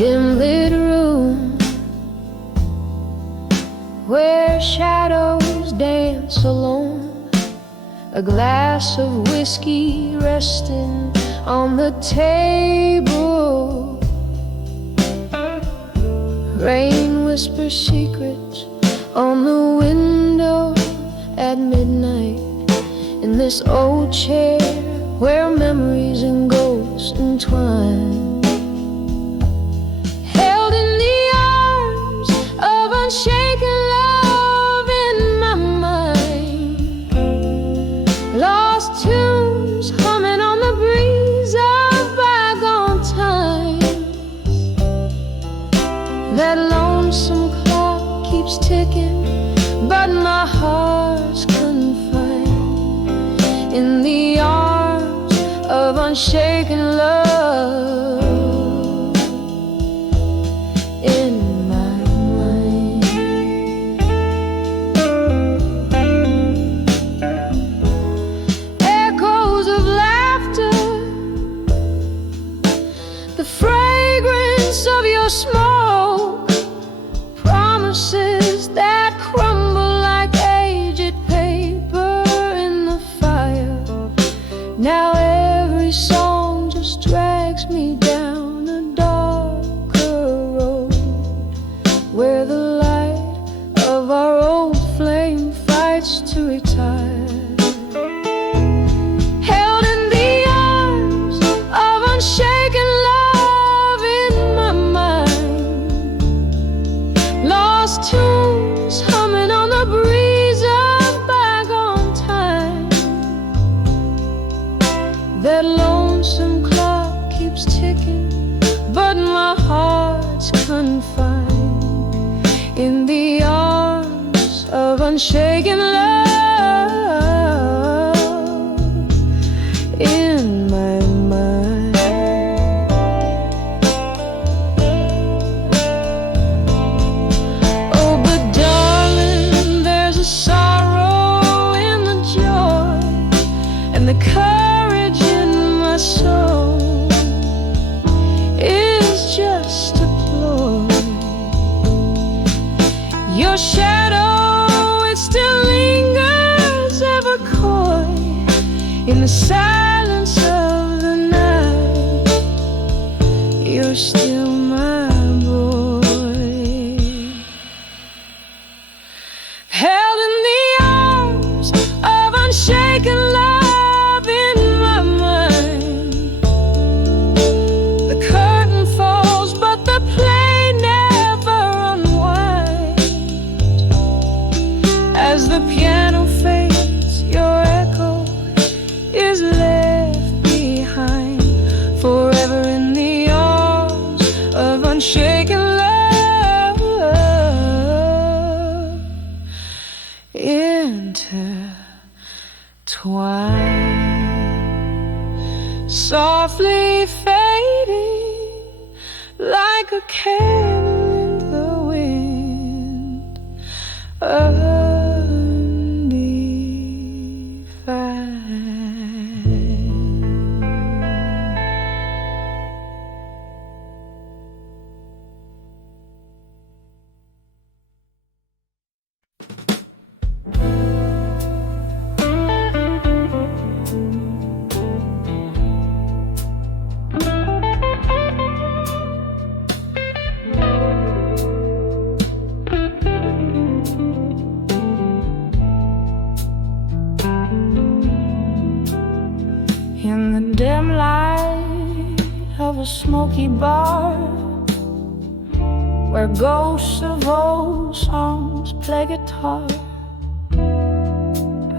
dim lit room where shadows dance alone, a glass of whiskey resting on the table. Rain whispers secrets on the window at midnight, in this old chair where memories and ghosts entwine, held in the arms of unshaken love in my mind. Lost tunes humming on the breeze of bygone time. That lonesome clock keeps ticking, but my heart's confined in the arms of unshaken love in my mind. Echoes of laughter, the fragrance of your smoke, promises that crumble like aged paper in the fire. Now every song just drags me down a darker road, where the light of our old flame fights to retire. Held in the arms of unshaken love in my mind. Lost tunes humming on the breeze of bygone time. That lonesome clock keeps ticking, but my heart's confined in the arms of unshaken love in my mind. Oh, but darling, there's a sorrow in the joy and the courage in my soul is just a ploy. Your shadow, it still lingers ever coy in the silence of the night. You're still my boy, held in the arms of unshaken love in my mind. The curtain falls, but the play never unwinds. As the piano fades, your echo is left behind, forever in the arms of unshaken love intertwined, softly fading like a candle in the wind, in the dim light of a smoky bar, where ghosts of old songs play guitar.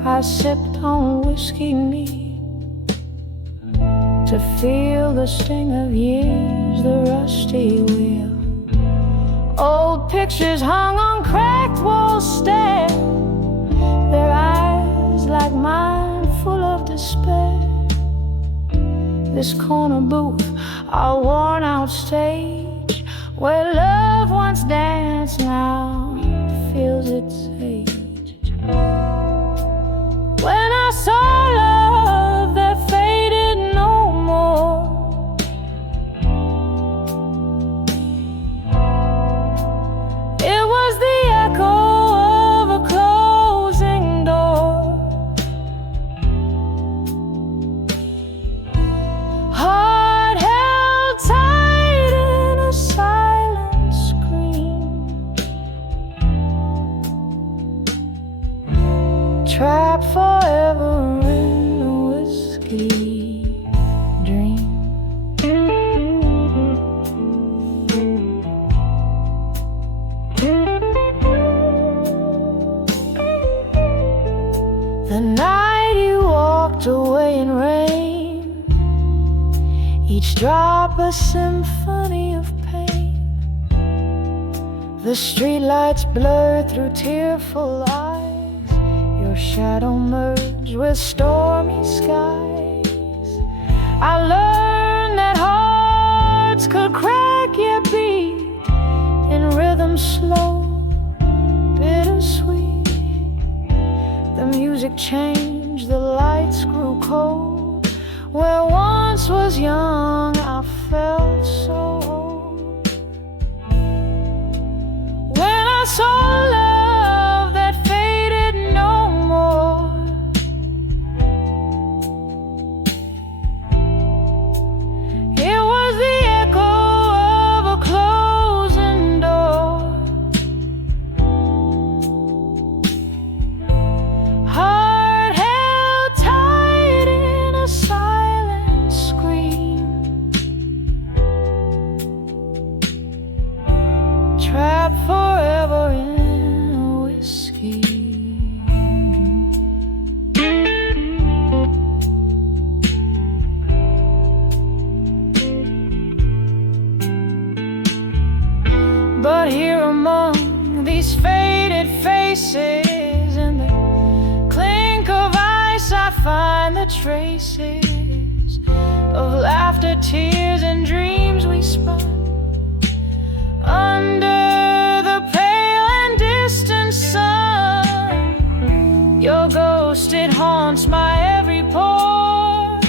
I sipped on whiskey neat to feel the sting of years, the rusty wheel. Old pictures hung on cracked walls stare, their eyes like mine full of despair. This corner booth, our worn out stage, where love once danced now feels its age. When I saw love that faded no more, drop a symphony of pain. The streetlights blur through tearful eyes. Your shadow merged with stormy skies. I learned that hearts could crack yet beat in rhythm slow, bittersweet. The music changed, the lights grew cold. Where once was young, I felt so old. When I saw love that faded no more, it was the echo of a closing door. Heart held tight in a silent scream, trapped forever in a whiskey. But here among these faded faces, in the clink of ice, I find the traces of laughter, tears, and dreams we spun under the pale and distant sun. Your ghost, it haunts my every pore,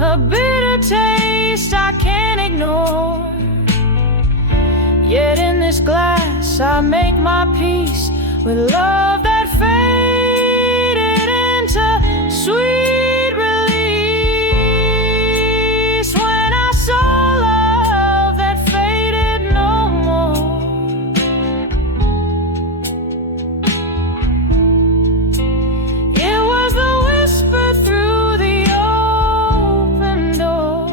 a bitter taste I can't ignore. Yet in this glass I make my peace with love that faded into sweet release. When I saw love that faded no more, it was the whisper through the open door,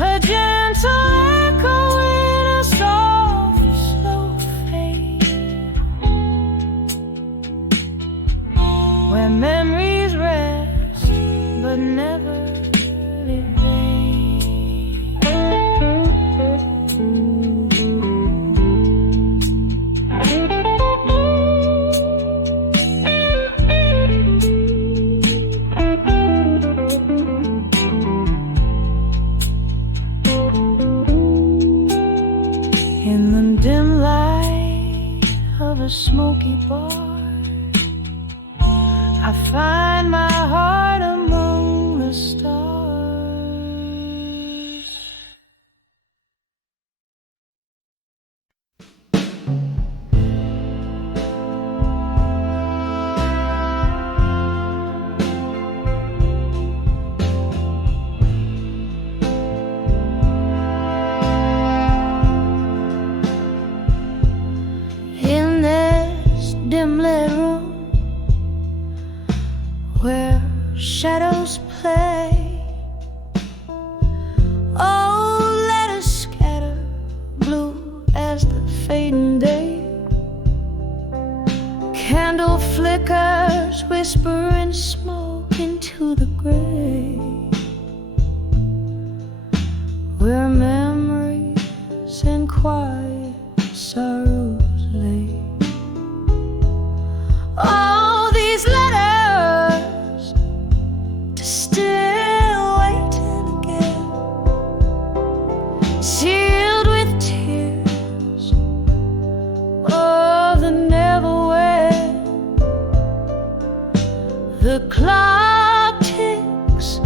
a gentle echo in a soft, slow fade, where memories rest but never evade. In the dim light of a smoky bar, I find my heart among the stars. In this dim lit room where shadows play, oh, let us scatter, blue as the fading day. Candle flickers, whisper and smoke into the gray, where memories and quiet sorrows lay. All these letters to still waiting again, sealed with tears of the never wed. The clock ticks,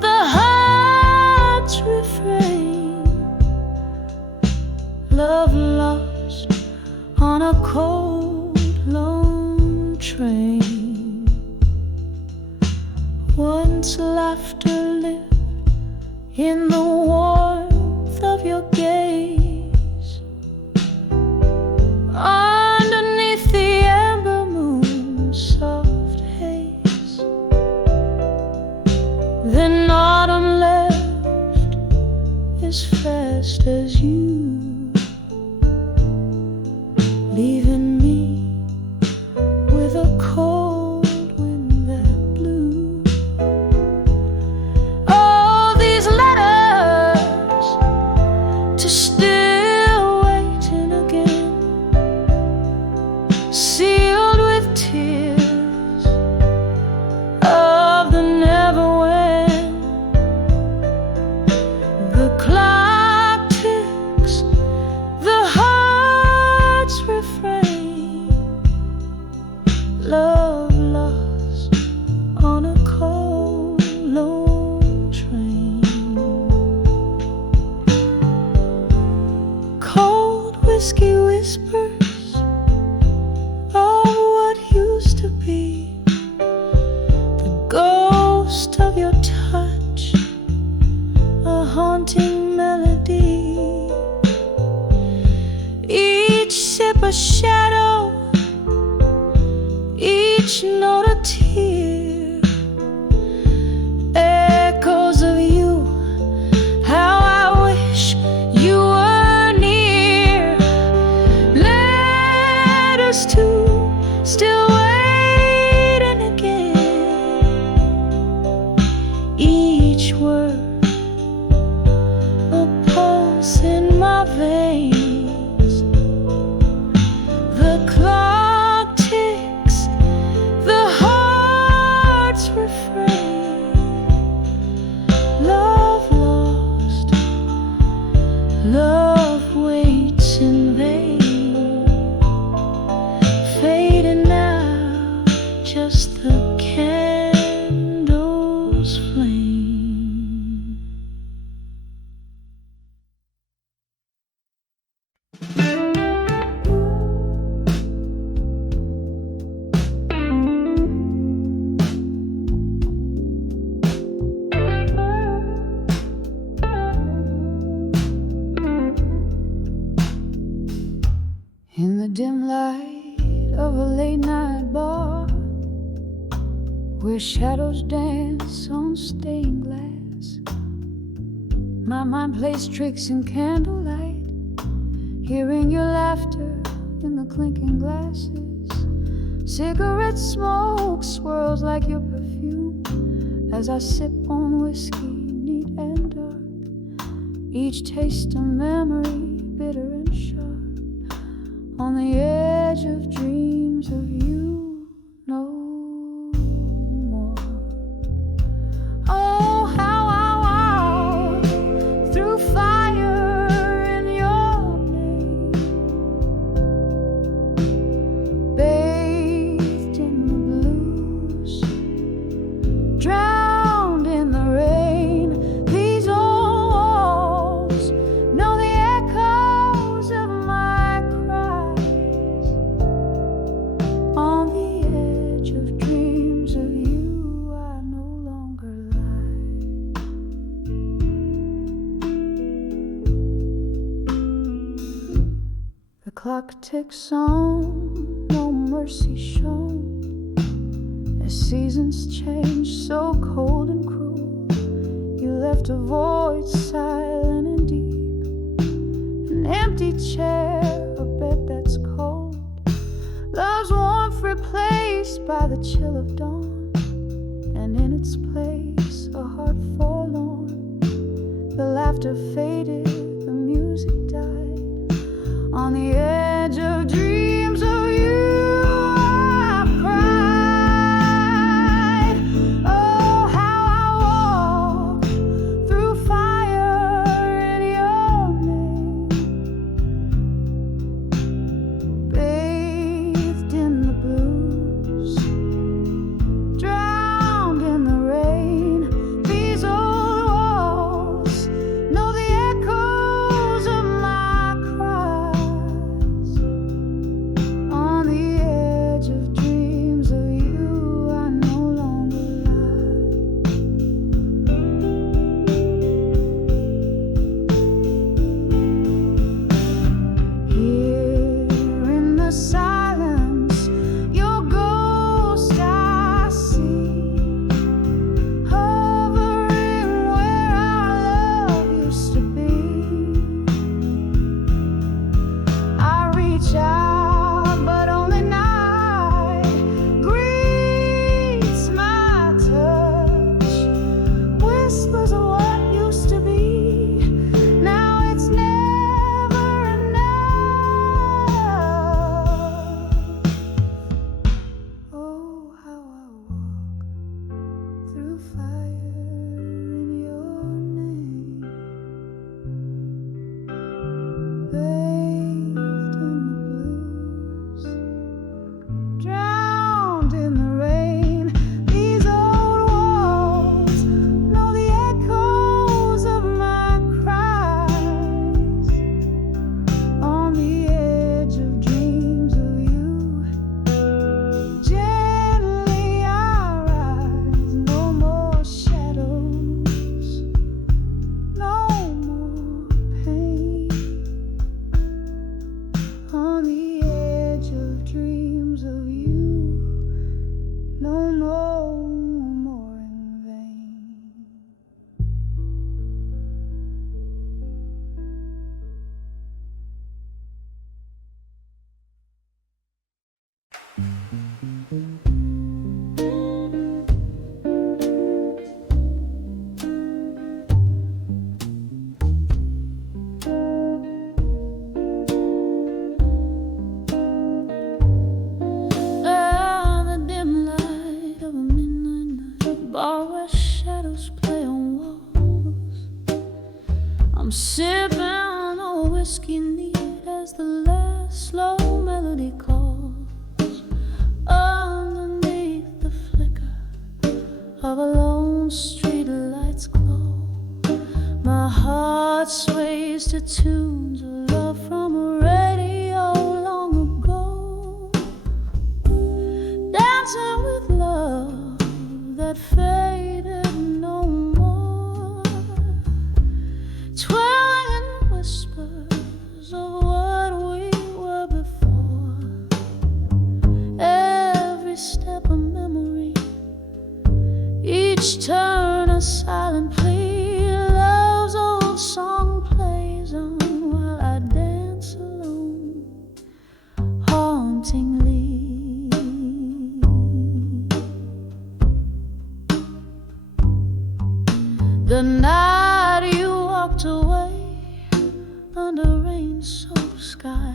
the heart's refrain, love lost on a cold, lone train. Once laughter lived in the warmth of your gaze, underneath the amber moon's soft haze. Then autumn left as fast as you, leaving me with a cold wind that blew. a shadow, each note a tear, echoes of you, how I wish you were near. Letters to still waiting again, each word a pulse in my veins. The clock ticks, the heart's refrain. Love lost, love waits in vain. Fading now, just the candle's flame. In the dim light of a late night bar, where shadows dance on stained glass, my mind plays tricks in candlelight, hearing your laughter in the clinking glasses. Cigarette smoke swirls like your perfume as I sip on whiskey neat and dark, each taste a memory bitter and sharp. On the edge of dreams of you no more. Oh, how I walk through fire in your name, bathed in the blues, drowned in the rain. These old walls know the echoes of my cries. On the edge of dreams of you, I no longer lie. The clock ticks on, no mercy shown, as seasons change so cold and cruel. You left a void silent and deep, an empty chair, a bed that's cold. Love's warmth replaced by the chill of dawn, and in its place a heart forlorn. The laughter faded, the music died. On the edge of dreams of you, I've cried. Oh, how I walk through fire in your name, bathed in the blues, drowned in the rain. These old walls know the echoes of my cries. sipping on whiskey neat as the last slow melody calls underneath the flicker of a lone street light's glow. My heart sways to tunes of love from a radio long ago, dancing with love that faded no more, twirling in whispers of what we were before. Every step a memory, each turn a silent plea. Love's old song plays on while I dance alone, hauntingly. The night you walked away under rain-soaked sky,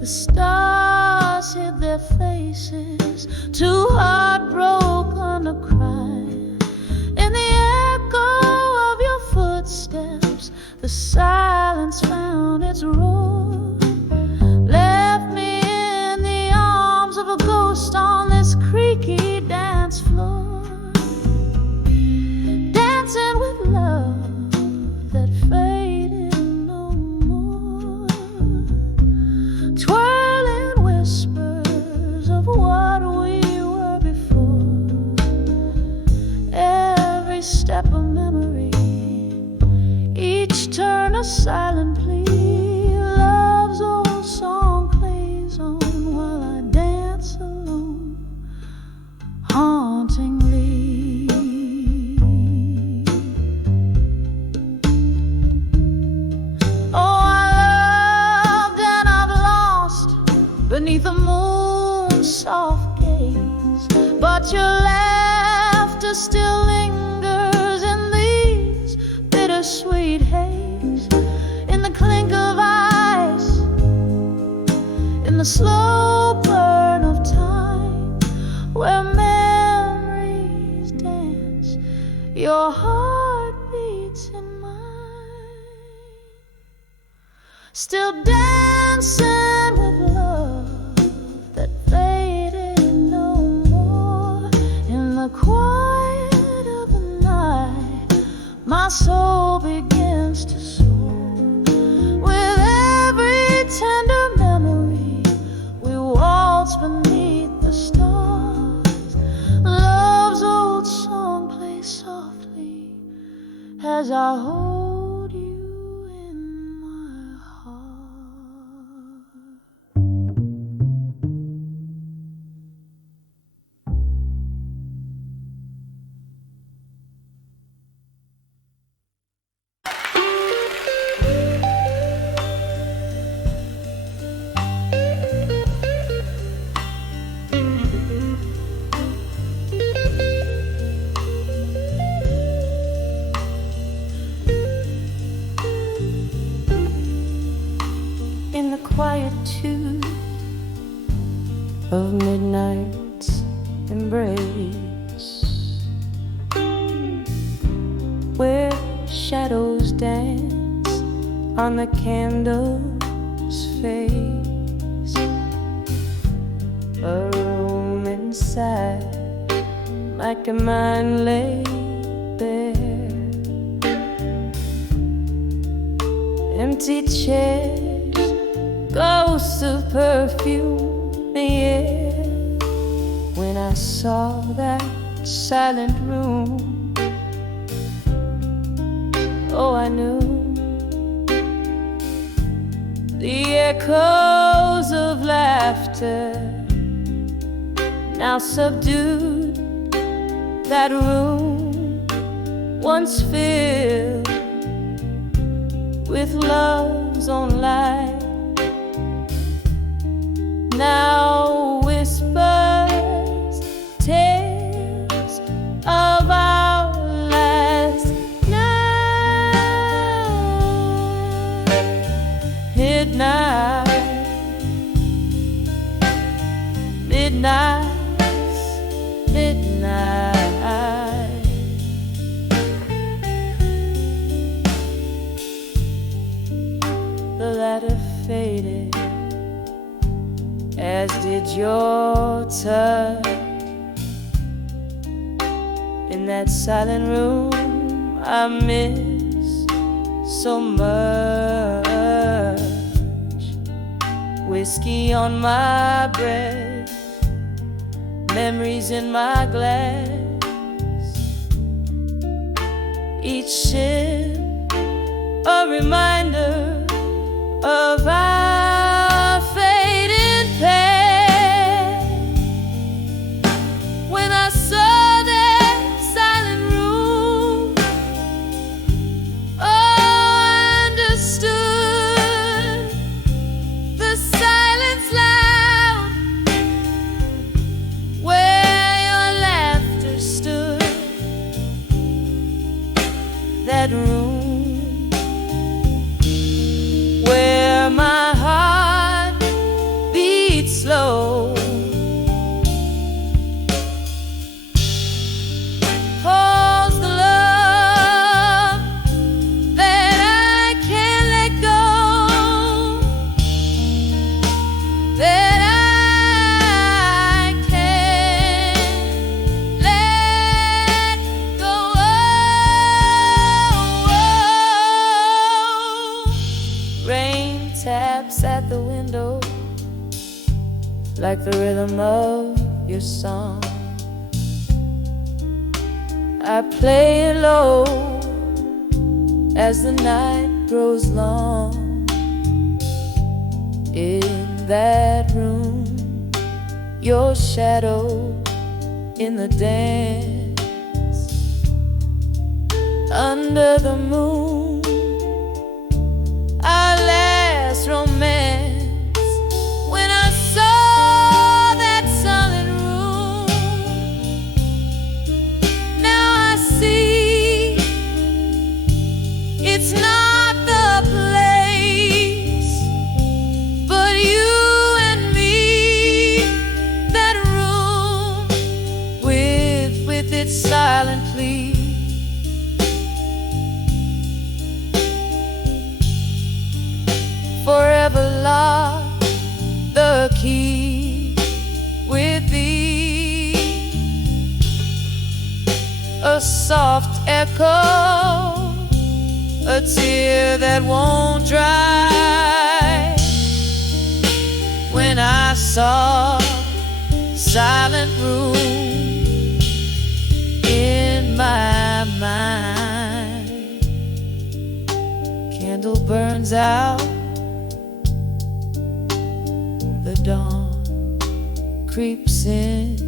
the stars hid their faces, too heartbroken to cry. In the echo of your footsteps, the silence found its roar, left me in the arms of a ghost on this creaky dance floor, dancing with love that faded no more, twirling whispers of what we were before. Every step a memory, each turn a silent plea. Love's old song plays on while I dance alone, hauntingly. Beneath the moon's soft gaze, but your laughter still lingers in these bittersweet haze, in the clink of ice, in the slow burn of time, where memories dance, your heart beats in mine, still dancing with love that faded no more. In the quiet of the night, my soul begins to soar. With every tender memory, we waltz beneath the stars. Love's old song plays softly as I hold you in my heart. In the quietude of midnight's embrace, where shadows dance on the candle's face, a room inside like a mind laid bare, empty chairs, ghosts of perfume in the air. When I saw that silent room, oh, I knew the echoes of laughter now subdued that room once filled with love's own light. Now whispers tales of our last night. Midnight, midnight, midnight. faded, as did your touch. In that silent room I miss so much. Whiskey on my breath, memories in my glass. Each sip a reminder of our fading past. When I saw that silent room, oh, I understood the silence loud where your laughter stood. That room where my heart beats slow, holds the love that I can't let go, that I can't let go of. Rain taps at the window like the rhythm of your song. I play it low as the night grows long. In that room, your shadow in the dance. Under the moon, our last romance. When I saw that silent room, now I see it's not the place, but you and me. That room with its silent plea. Forever lock the key with thee. A soft echo, a tear that won't dry. When I saw silent room in my mind, candle burns out. The dawn creeps in.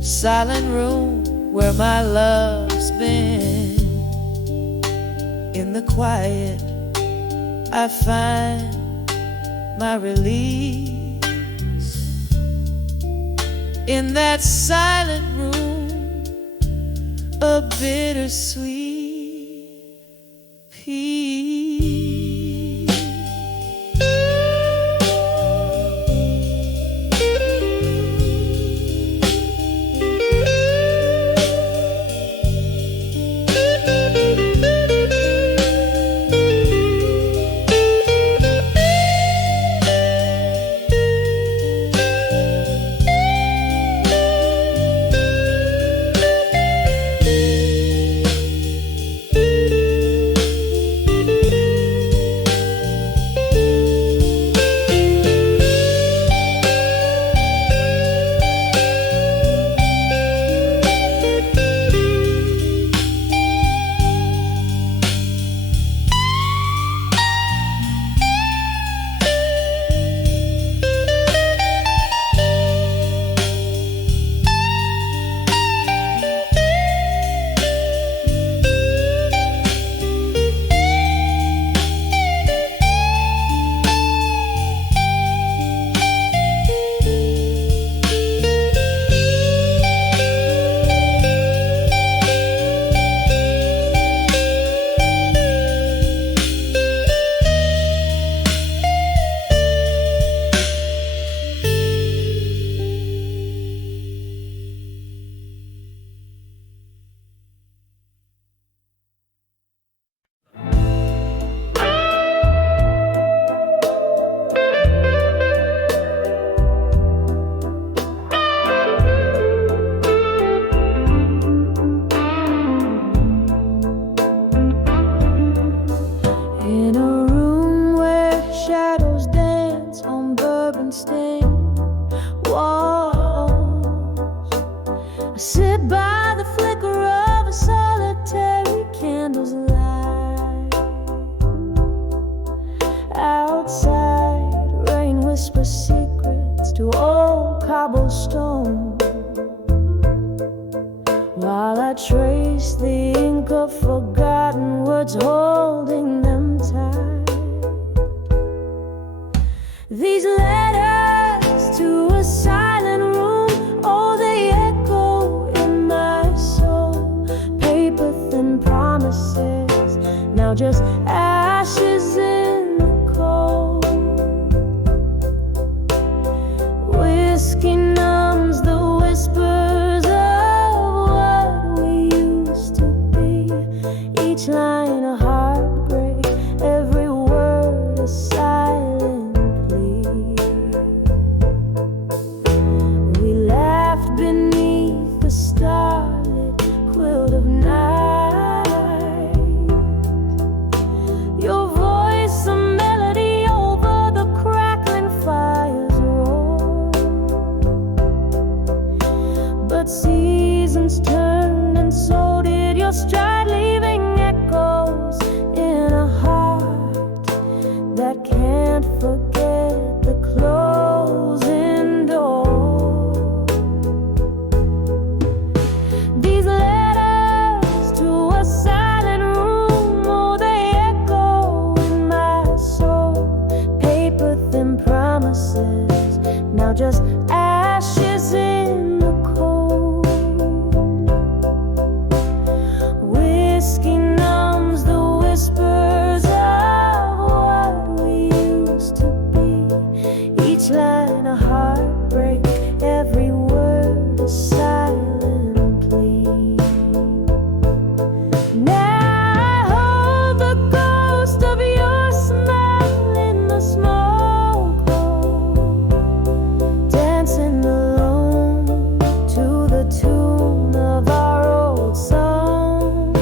Silent room where my love's been. In the quiet I find my release. In that silent room, a bittersweet peace. I trace the ink of forgotten words, holding them tight. These letters to a silent room, oh, they echo in my soul. Paper thin promises, now just ashes in the cold. Whiskey numbs the whispers of what we used to be. Each line a heartbreak, every word a silent plea. We laughed beneath the starlit quilt of night. Your voice a melody over the crackling fire's roar. But seasons turned and so did your stride, leaving echoes in a heart that can't forget the closing door. These letters to a silent room, oh, they echo in my soul. Paper thin promises, now just ashes in the cold. Whiskey numbs the whispers of what we used to be. Each line a heartbreak, every word a silent plea. Now I hold the ghost of your smile in the smoke hole, dancing alone to the tune of our old song.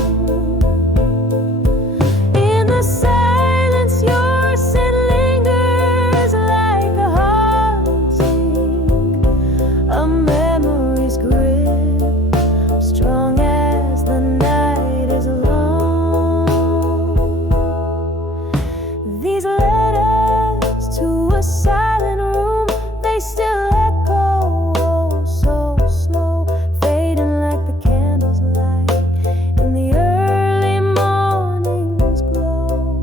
In the silence, your scent lingers like a haunting, a memory's grip, strong as the night is long. These letters to a silent room, they still echo, oh, so slow, fading like the candles light in the early morning's glow.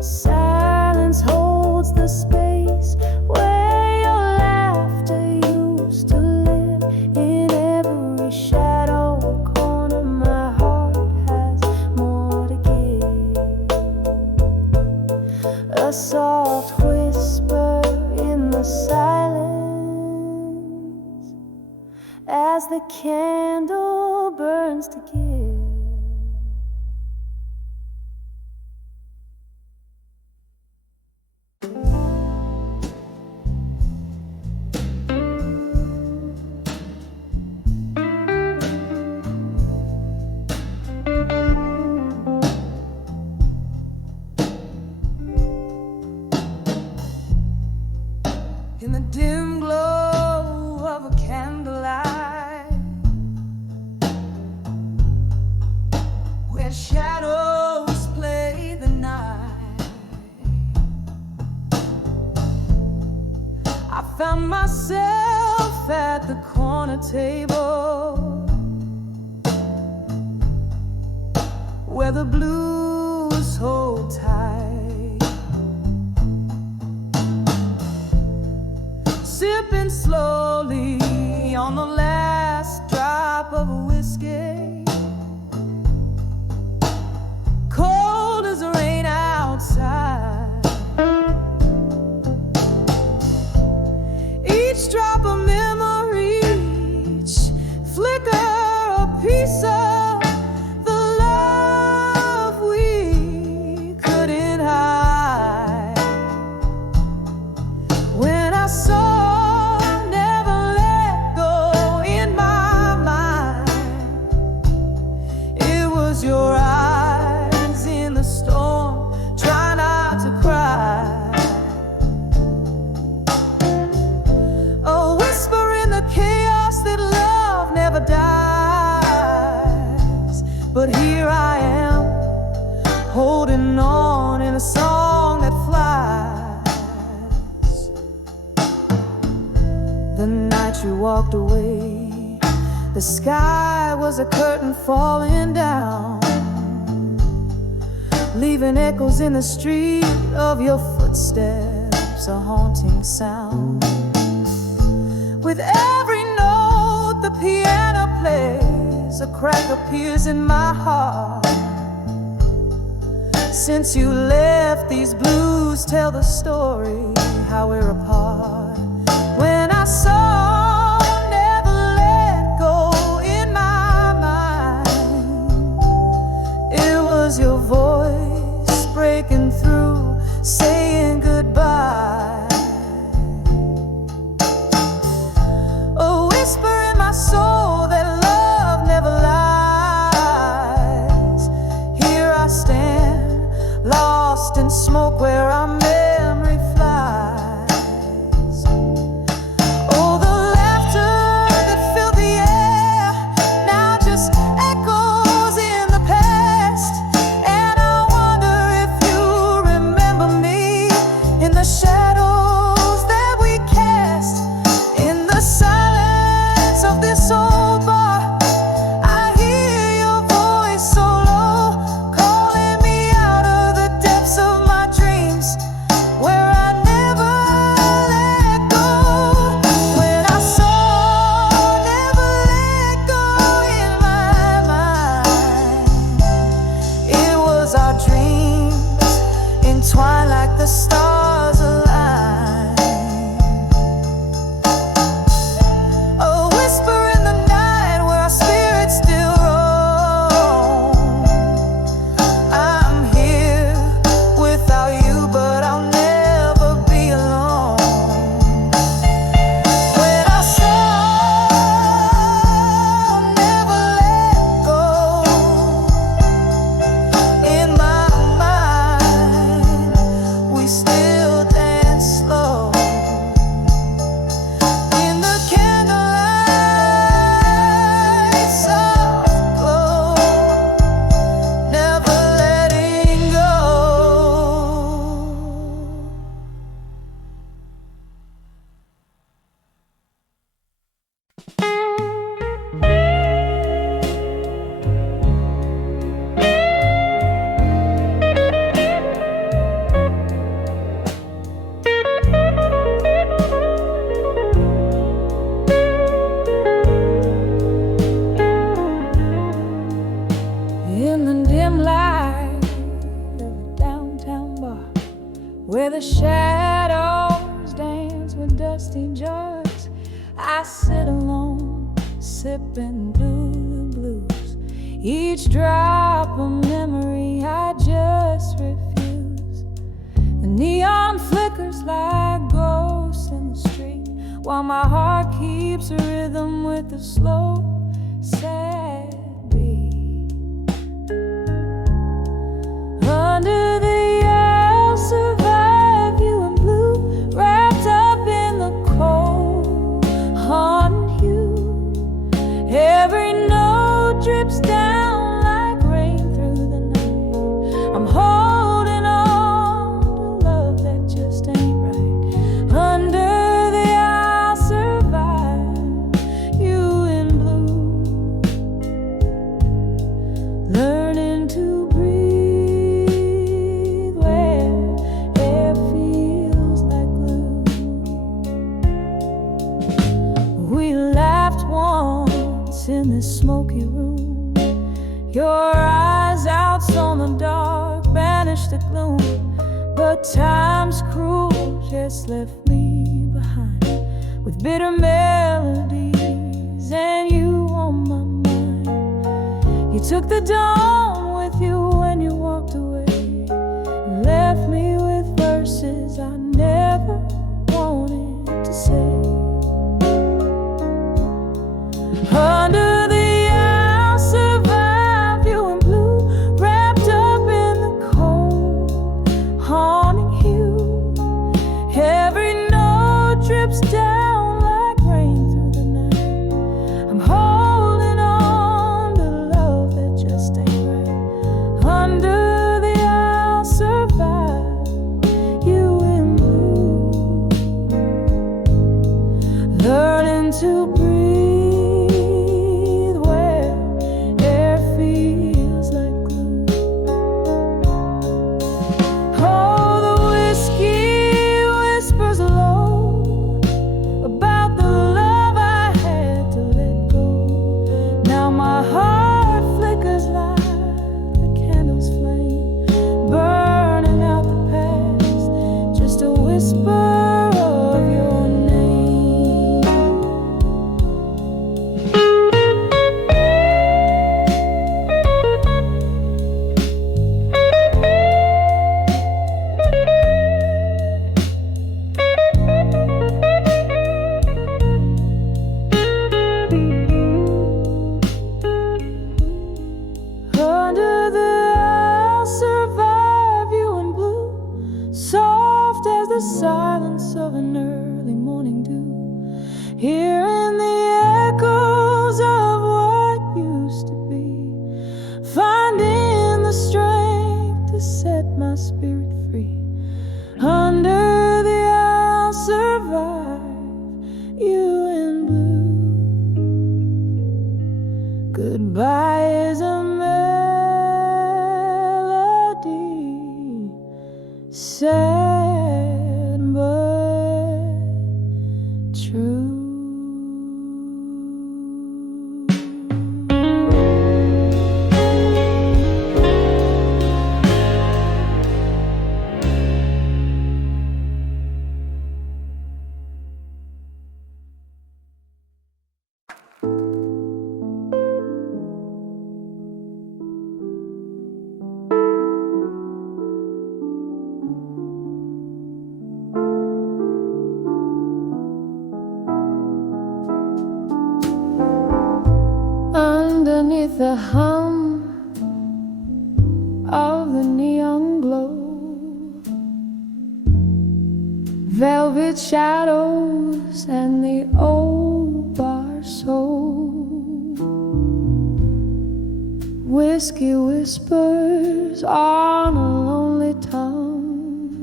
Silence holds the space where your laughter used to live. In every shadow corner, my heart has more to give. A soft whisper in the silence as the candle burns to give. In the dim glow of a candlelight, where shadows play the night, I found myself at the corner table, where the blues hold tight, sipping slowly on the last drop of a whiskey. Cold as the rain outside, each drop a memory, each flicker a piece of the love we couldn't hide. When I saw never let go in my mind, it was your eyes in the storm, try not to cry. A whisper in the chaos that love never dies. But here I am, holding on in a song that flies. The night you walked away, The sky was a curtain falling down, leaving echoes in the street of your footsteps, a haunting sound. With every note the piano plays, a crack appears in my heart. Since you left, these blues tell the story, how we're apart. When I saw Never Let Go in my mind, it was your voice breaking through, saying goodbye. A whisper in my soul that love never lies. Here I stand, lost in smoke where our memory flies. Oh, the laughter that filled the air now just echoes in the past. And I wonder if you remember me in the shadows that we cast. In the silence of this old bar, I hear your voice so low, calling me out of the depths of my dreams, where I never let go. When I saw Never Let Go in my mind, it was our dreams entwined like the stars align. A whisper in the night where our spirits still roam. I'm here without you, but I'll never be alone. When I saw Never Let Go in my mind, we still dance slow in the candlelight, soft glow, never letting go. In the dim light of a downtown bar, where the shadows dance with dusty jars, I sit alone, sipping blue blues. Each drop a memory I just refuse. The neon flickers like ghosts in the street, while my heart keeps a rhythm with a slow, sad beat. Under the I'll survive you in blue, wrapped up in the cold, haunting you. Every note drips down like rain through the night. I'm holding on to love that just ain't right. Under the I'll survive you in blue, learning to breathe where air feels like glue. We laughed once in this smoky room. Your eyes out on the dark banished the gloom, but time's cruel just left me behind with bitter melodies and you on my mind. You took the dawn with you when you walked away, and left me with verses I never wanted to say. Under the I'll survive you in blue, wrapped up in the cold, haunting you. Every note drips down like rain through the night. I'm holding on to love that just ain't right. Goodbye is a melody, sad but true. Underneath the hum of the neon glow, velvet shadows and the old bar soul, whiskey whispers on a lonely tongue,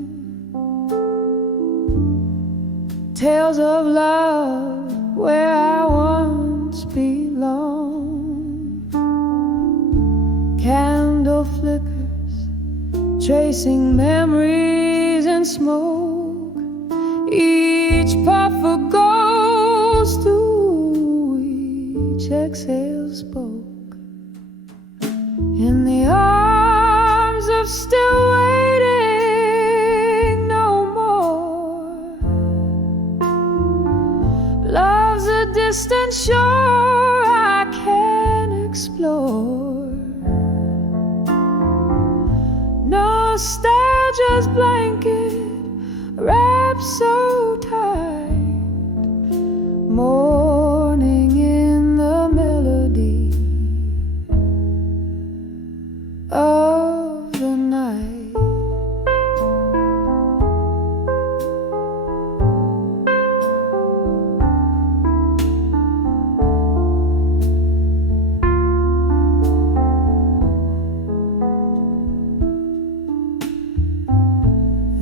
tales of love where I once belonged. Candle flickers, tracing memories in smoke. Each puff a ghost through each exhale spoke. In the arms of still waiting, no more. Love's a distant shore I can't explore. Nostalgia's blanket wrapped so tight, mourning in the melody of the night.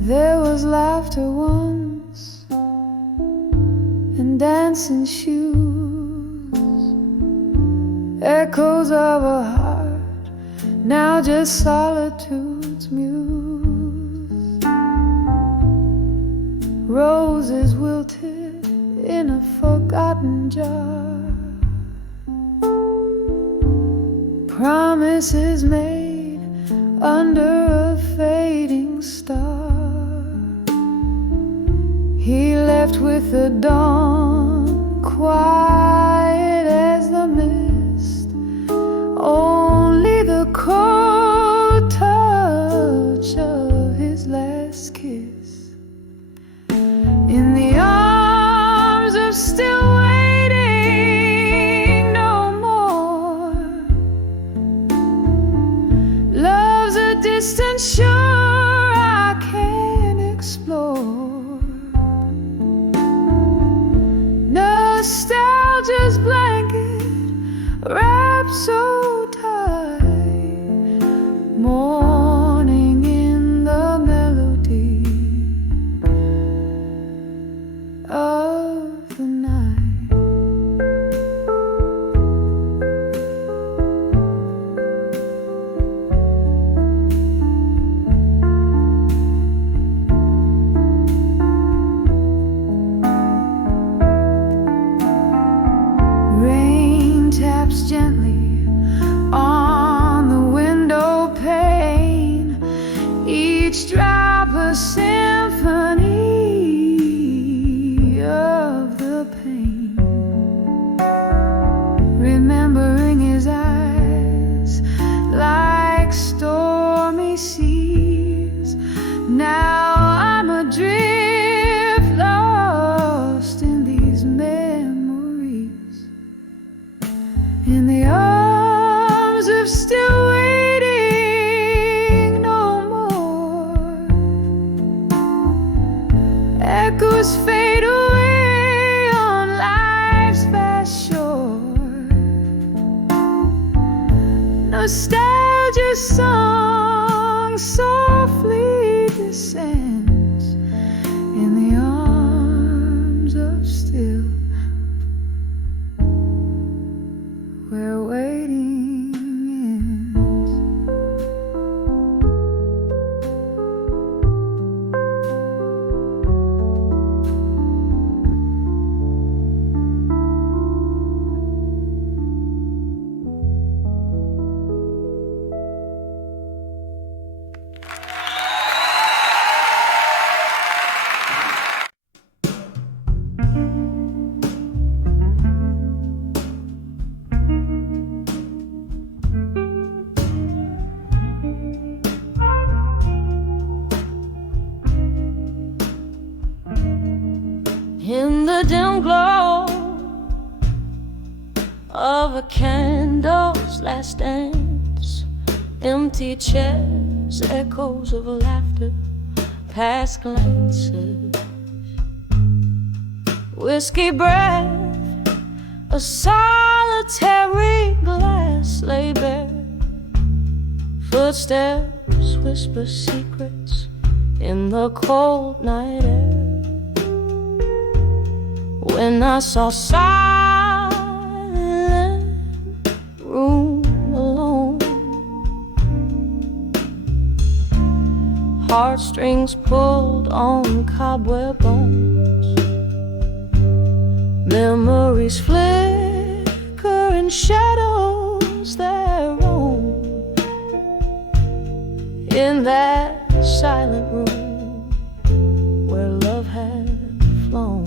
There was laughter once and dancing shoes, echoes of a heart, now just solitude's muse. Roses wilted in a forgotten jar, promises made under a fading star. He left with the dawn, quiet as the mist, only the cold touch of his last kiss. In the arms of still waiting, no more. Love's a distant shore I can't explore. Nostalgia's blanket wrapped so tight, mourning in the melody of the night. Taps gently on the window pane, each drop a symphony of the pain. Remembering his eyes like stormy seas, now I'm adrift, lost in these memories. In the arms of still waiting, no more. Echoes fade away on life's fast shore. Nostalgia's song softly descends in the arms of still, where where waiting is. In the dim glow of a candle's last dance, empty chairs, echoes of laughter, past glances, whiskey breath, a solitary glass lay bare, footsteps whisper secrets in the cold night air. When I saw silent room alone, heartstrings pulled on cobweb bones, memories flicker in shadows that roam in that silent room where love had flown.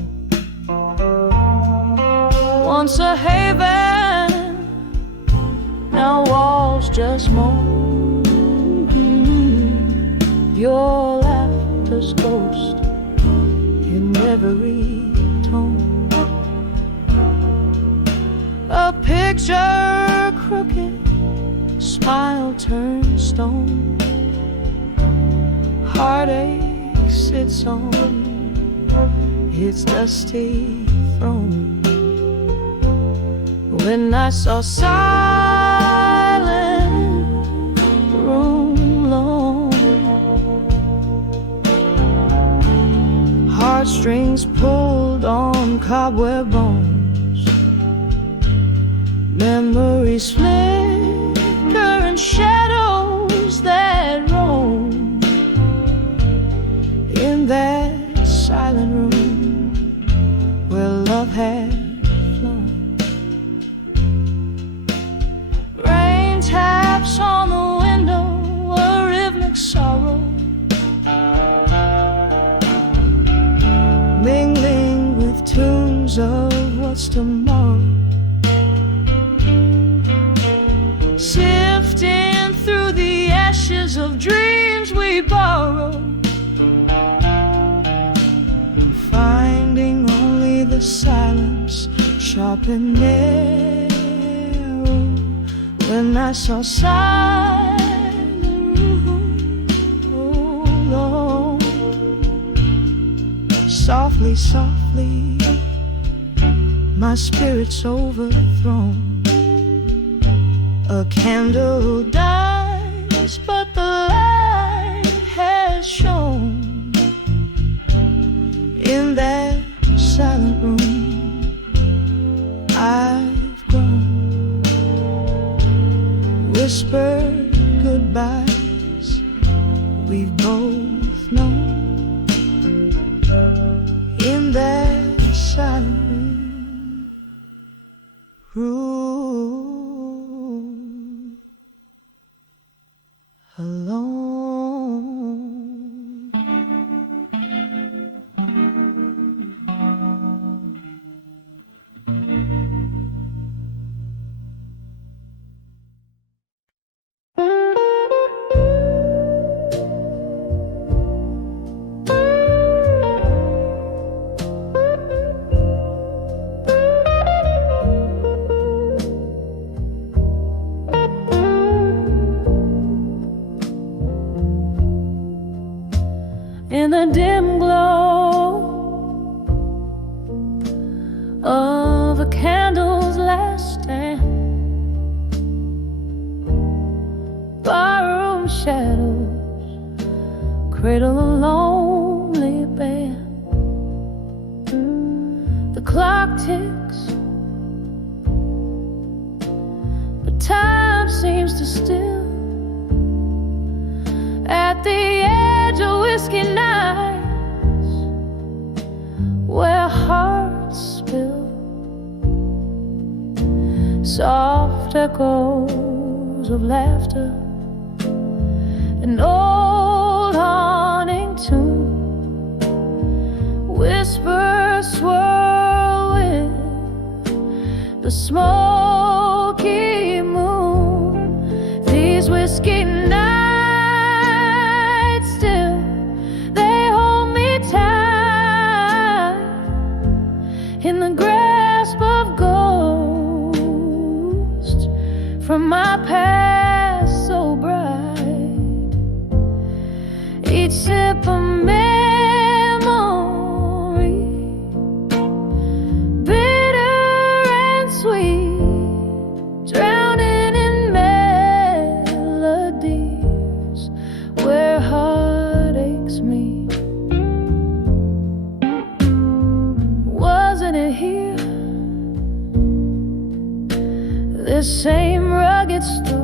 Once a haven, now walls just moan. Your laughter's ghost in every tone. A picture crooked, smile turned stone. Heartache sits on its dusty throne. When I saw silent room alone, heartstrings pulled on cobweb bones, memories flicker in shadows that roam in that silent room where love had flown. Taps on the window, a rhythmic sorrow, mingling with tunes of what's tomorrow, sifting through the ashes of dreams we borrow, finding only the silence sharp and narrow. When I saw silent room alone, softly, softly, my spirit's overthrown. A candle dies, but the light has shone in that silent room. I've grown. Whispered goodbyes we've both known in that silent room alone. In the dim glow of a candle's last stand, barroom shadows cradle a lonely band. The clock ticks, time seems to still at the edge of whiskey nights where hearts spill soft echoes of laughter, an old haunting tune, whispers swirl with the smoky moon. These whiskey nights still, they hold me tight in the grasp of ghosts from my past so bright. Each sip of memory, bitter and sweet, drowning in melodies where heart aches me. Wasn't it here, this same rugged stool,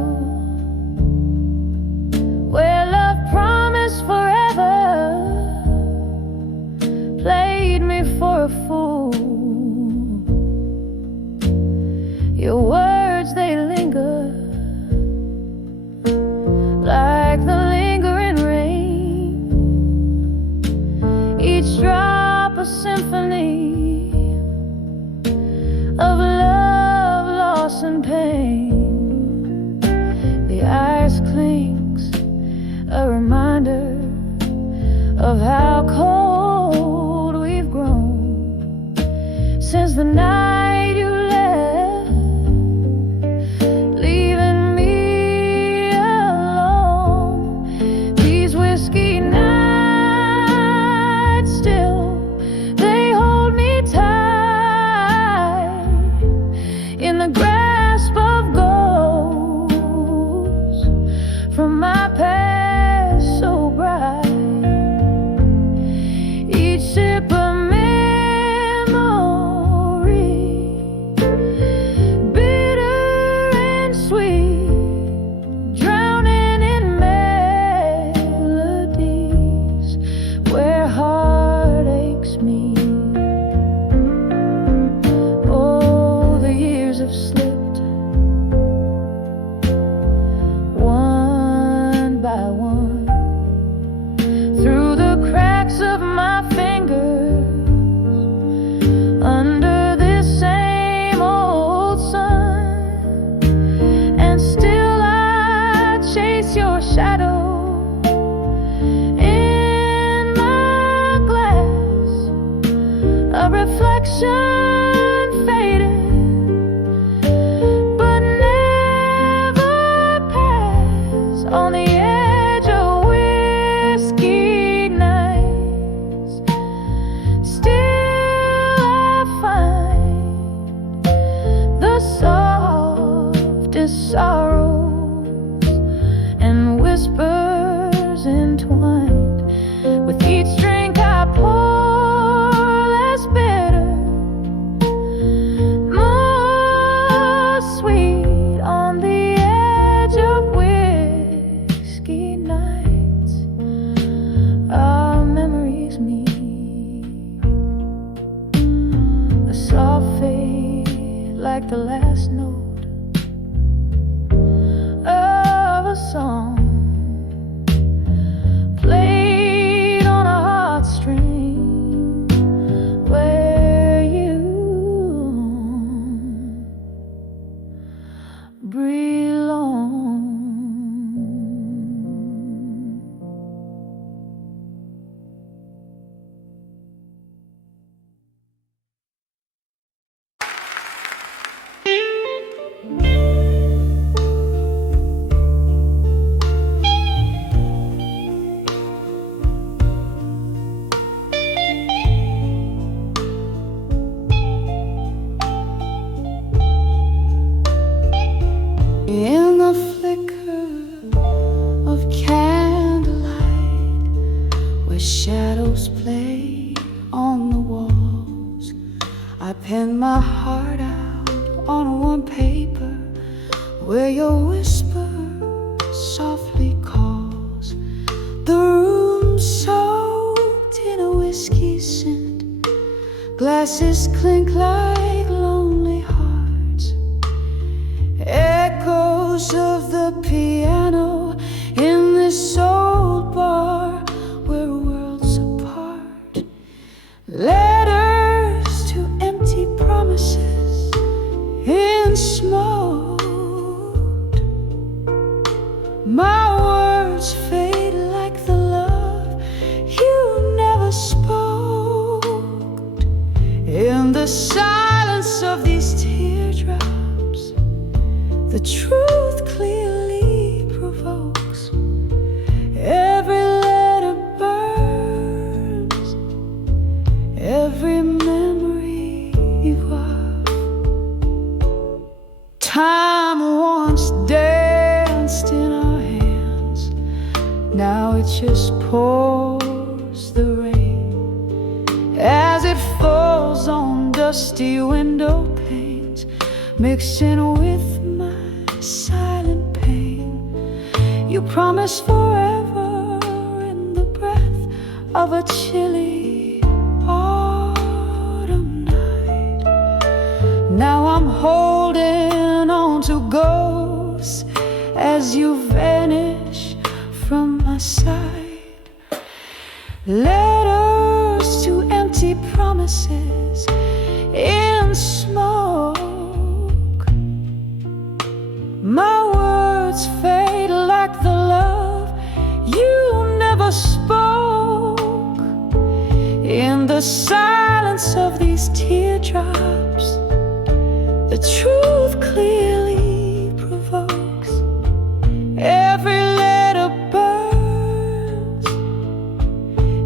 where love promised forever played me for a fool? Your words, they linger like the lingering rain, each drop a symphony of love, loss and pain. The ice clings, a reminder of how cold we've grown since the night you left, leaving me alone. These whiskey nights still, they hold me tight in the grasp of ghosts from my past so bright. Each sip of memory, bitter and sweet, drowning in melodies where heart aches me. Oh, the years have slipped one by one through the cracks of my fingers, under this same old sun, and still I chase your shadow in my glass, a reflection faded but never pass on the edge of whiskey nights. Still I find the softest sorrows and whispers entwined. With each drink I pour, less bitter, more sweet on the edge of whiskey nights. Our memories meet, a soft fade like the last note of a song played on a heartstring where you belong. In the flicker of candlelight, where shadows play on the walls, I pen my heart out on warm paper where your whisper softly calls. The room soaked in a whiskey scent, glasses clink like lonely hearts. Echoes of the piano in this old bar where worlds apart. Letters to empty promises in smoke. My words fade like the love you never spoke. In the silence of these teardrops, the truth clearly provokes. Every letter burns, every memory evolves. Time once danced in our hands, now it just pours the rain as it falls on dusty window panes, mixing with my silent pain. You promised forever in the breath of a chilly autumn night. Now I'm holding on to ghosts as you vanish from my side. Letters to empty promises in smoke. My words fade like the love you never spoke. In the silence of these teardrops, the truth clearly provokes. Every letter burns,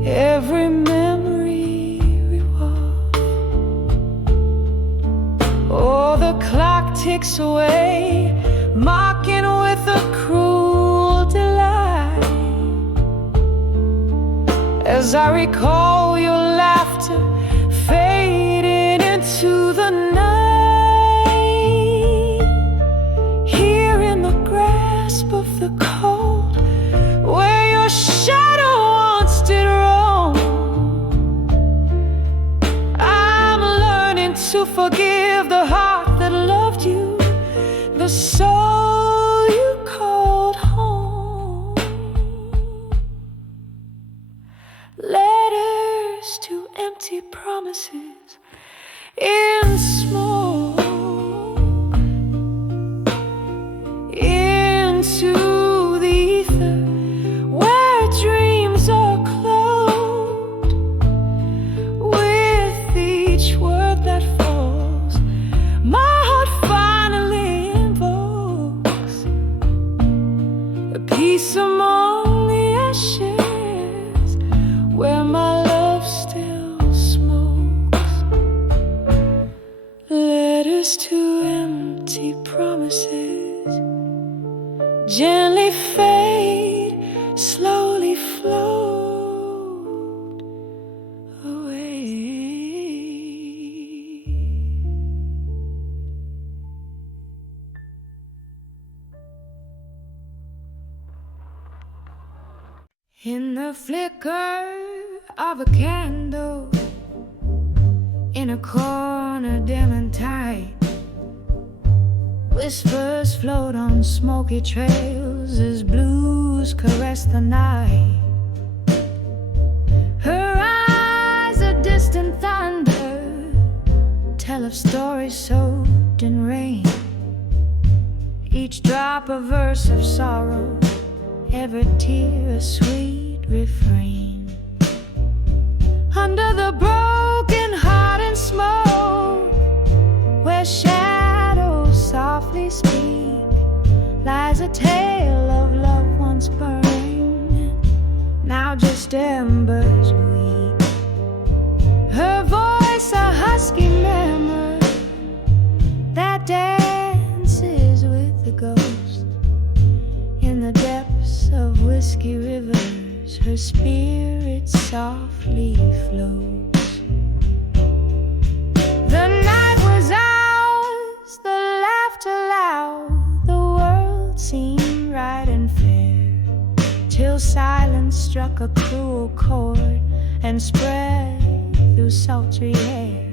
every memory revolves. Oh, the clock ticks away, mocking with a cruel delight, as I recall your laughter fading into the night. Here in the grasp of the cold, where your shadow once did roam, I'm learning to forgive the heart that loved you, the soul you called home. Letters to empty promises in smoke. Into the ether where dreams are cloaked. With each word that falls, my heart finally invokes a peace among the ashes where my love still smokes. Letters to empty promises gently fade, slowly float away. In the flicker of a candle, in a corner dim and tight, whispers float on smoky trails as blues caress the night. Her eyes, a distant thunder, tell of stories soaked in rain. Each drop a verse of sorrow, every tear a sweet refrain. Under the broken heart and smoke, where shadows softly speak, lies a tale of love once burning, now just embers weak. Her voice a husky murmur that dances with the ghost. In the depths of whiskey rivers, her spirit softly flows. The night was ours, the laughter loud, the seemed right and fair, till silence struck a cruel chord and spread through sultry air.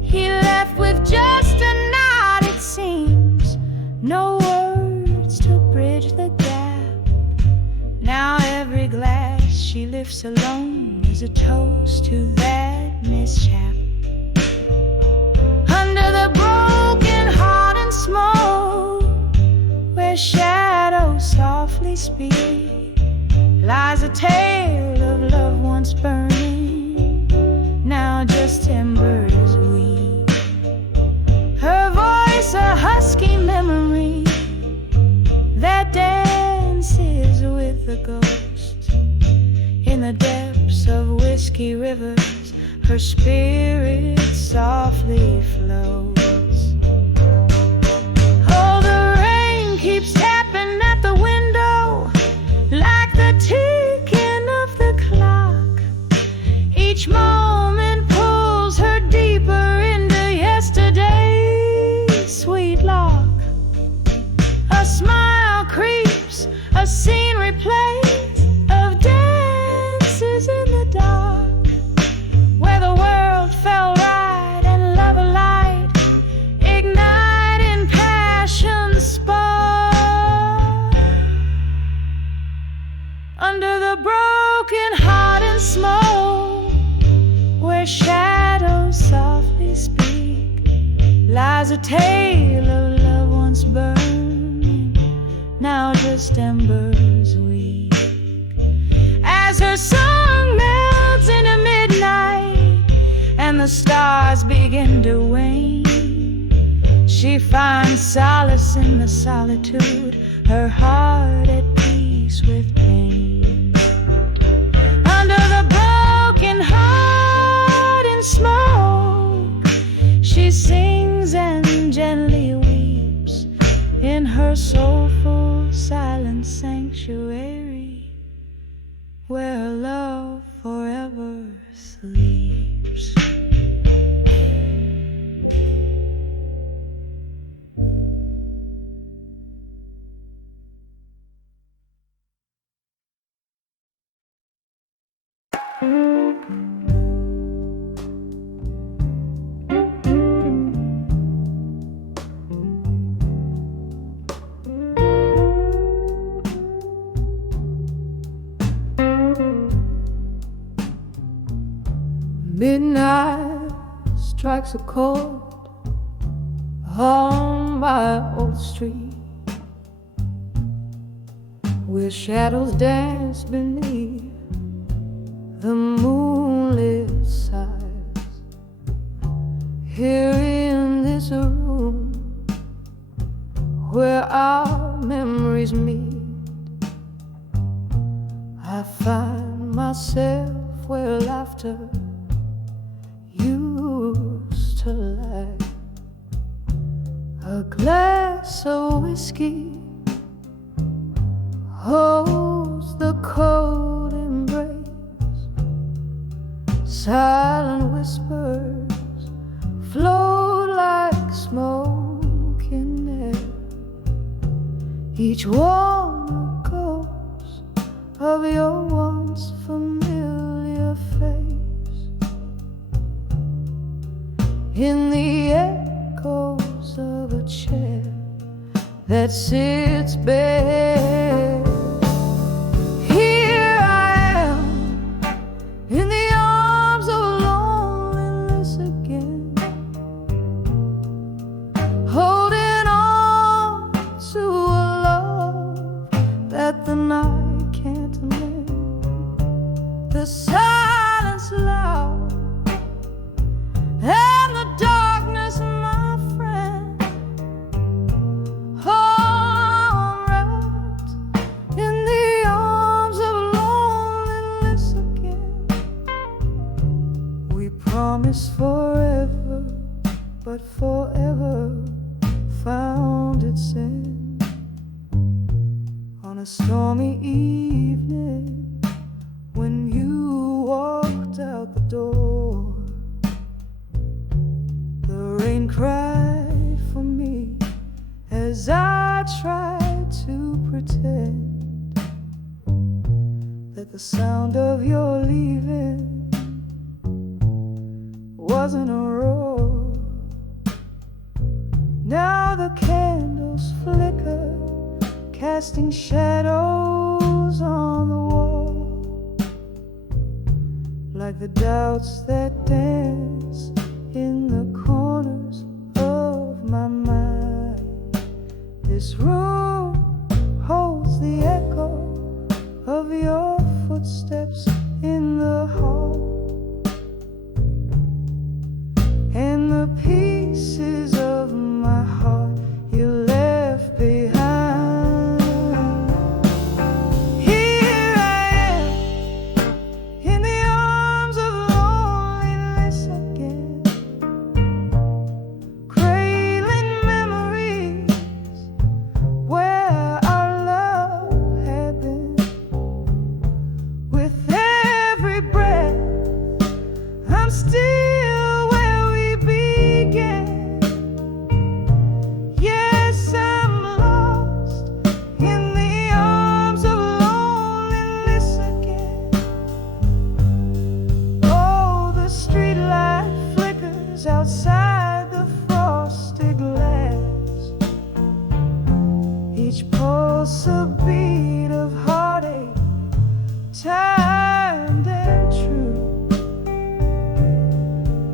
He left with just a nod, it seems, no words to bridge the gap. Now every glass she lifts alone is a toast to that mishap. Under the broken heart and smoke, where shadows softly speak, lies a tale of love once burning, now just embers weak. Her voice a husky memory that dances with the ghost. In the depths of whiskey rivers, her spirit softly flows. Oh, the rain keeps tapping at the window like the ticking of the clock. Each moment pulls her deeper into yesterday's sweet lock. A smile creeps, a scene replays of dances in the dark, where the world fell right and love alight, igniting passion's spark. Under the broken heart and smoke, where shadows softly speak, lies a tale of love once burning, now just embers weak. As her song melts into midnight and the stars begin to wane, she finds solace in the solitude, her heart at peace with pain. Under the broken heart and smoke, she sings and gently weeps in her soulful silent sanctuary, where love forever sleeps. Midnight strikes a chord on my old street, where shadows dance beneath the moonlit sighs. Here in this room where our memories meet, I find myself where laughter used to lie. A glass of whiskey holds the cold embrace. Silent whispers float like smoke in air, each one a ghost of your once familiar face. In the echoes of a chair that sits bare, here I am in the arms of loneliness again, holding on to a love that the night can't mend. The silence loud and the darkness, my friend, all wrapped in the arms of loneliness again. We promised forever, but forever found its end. On a stormy evening, when you walked out the door, the rain cried for me as I tried pretend that the sound of your leaving wasn't a roar. Now the candles flicker, casting shadows on the wall, like the doubts that dance in the corners of my mind. This room holds the echo of your footsteps in the hall, and the pieces of my heart you left behind. Here I am in the arms of loneliness again, cradling memories where our love had been. With every breath I'm still where we began. Yes, I'm lost in the arms of loneliness again. Oh, the streetlight flickers outside the frosted glass, each pulse a beat of heartache, timed and true.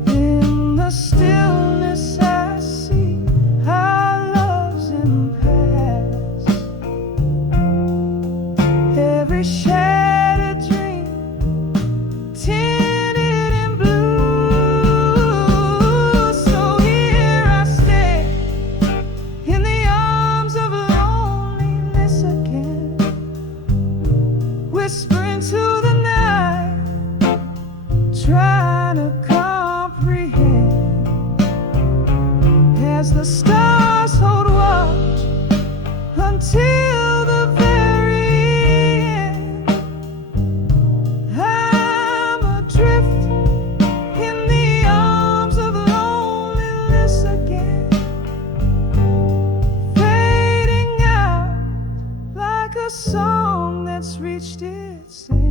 In the stillness I see our love's impasse, every shattered dream tinted in blue. So here I stay in the arms of loneliness again, whispering to the night, trying to comprehend as the stars hold watch until the very end. I'm adrift in the arms of loneliness again, fading out like a song that's reached its end.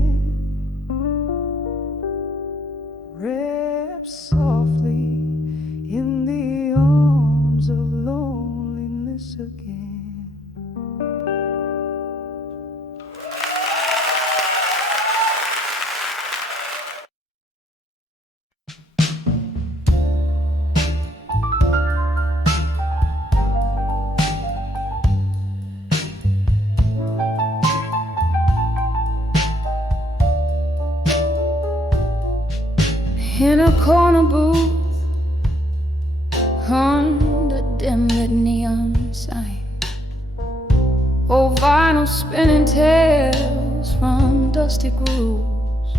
Wrapped softly in the arms of loneliness again. In a corner booth under dim-lit neon sign, old vinyl spinning tales from dusty grooves,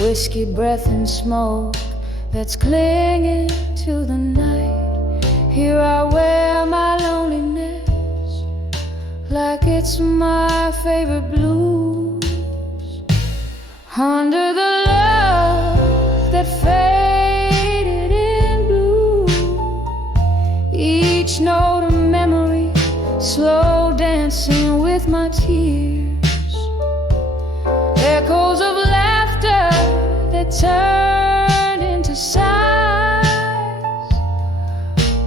whiskey breath and smoke that's clinging to the night. Here I wear my loneliness like it's my favorite blues. Under the love that faded in blue, each note of memory slow dancing with my tears, echoes of laughter that turned into sighs.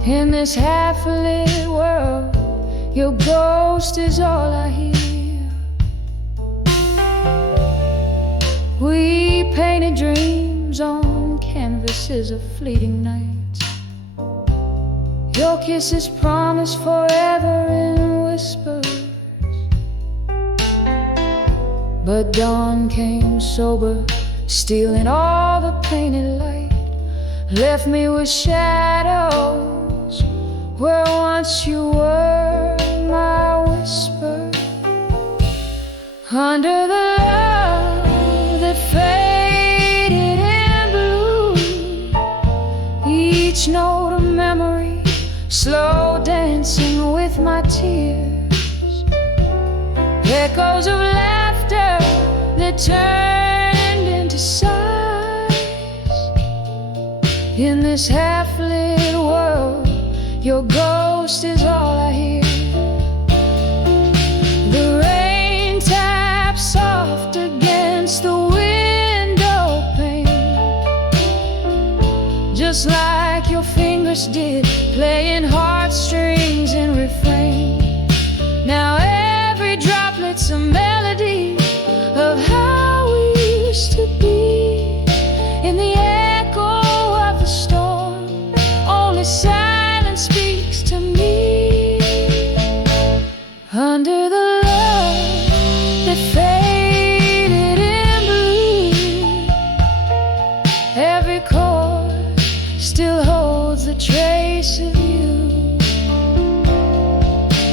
In this half-lit world, your ghost is all I hear. We painted dreams on canvases of fleeting nights. Your kisses promised forever in whispers, but dawn came sober, stealing all the painted light, left me with shadows where once you were my whisper. Under the love that faded in blue, each note of memory slow dancing with my tears, echoes of laughter that turned into sighs. In this half-lit world, your ghost is all I hear.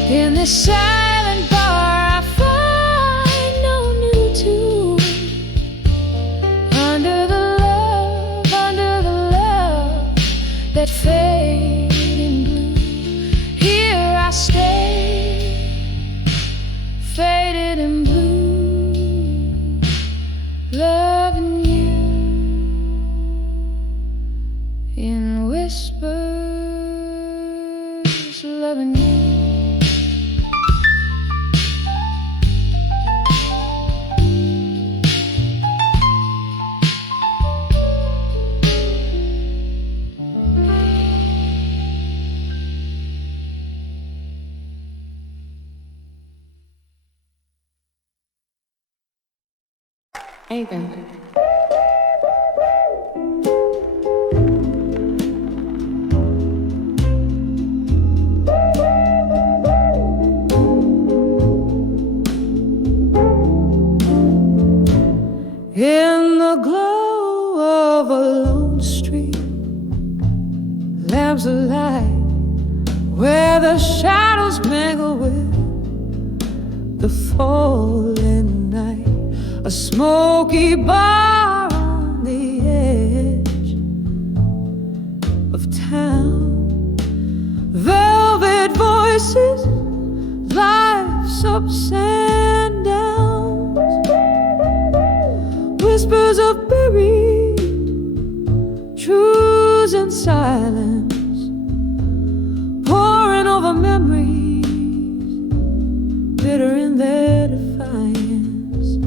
In this silent bar I find no new tune. Under the love that faded in blue, here I stay, faded in blue, loving you in whispers, loving you. Anything. In the glow of a lone street, lamps alight where the shadows mingle with the falling night. A smoky bar on the edge of town, velvet voices, life's ups and downs, whispers of buried truths and silence, pouring over memories, bitter in their defiance.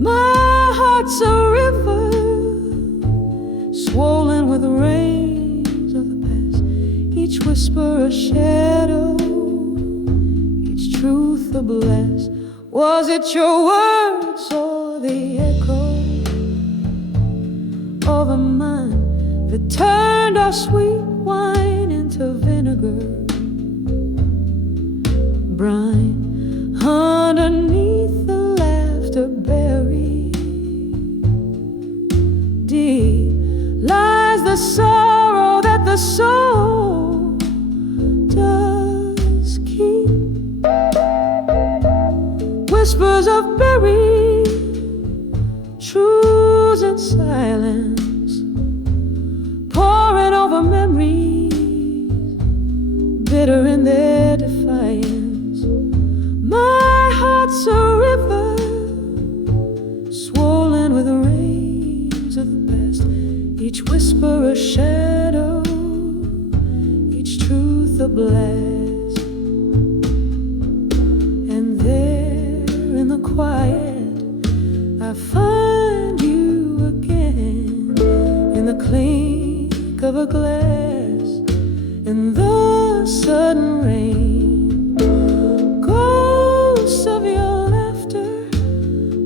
My heart's a river, swollen with rains of the past. Each whisper a shadow, each truth a blast. Was it your words or the echo of a mind that turned our sweet wine into vinegar brine? Underneath the laughter buried deep lies the sorrow that the soul does keep. Whispers of buried truths and silence, pouring over memories, bitter in their defiance. My heart's a river, swollen with rains of the past. Each whisper a shadow, each truth a blast. And there in the quiet I find you again, in the clink of a glass, in the sudden rain, ghosts of your laughter,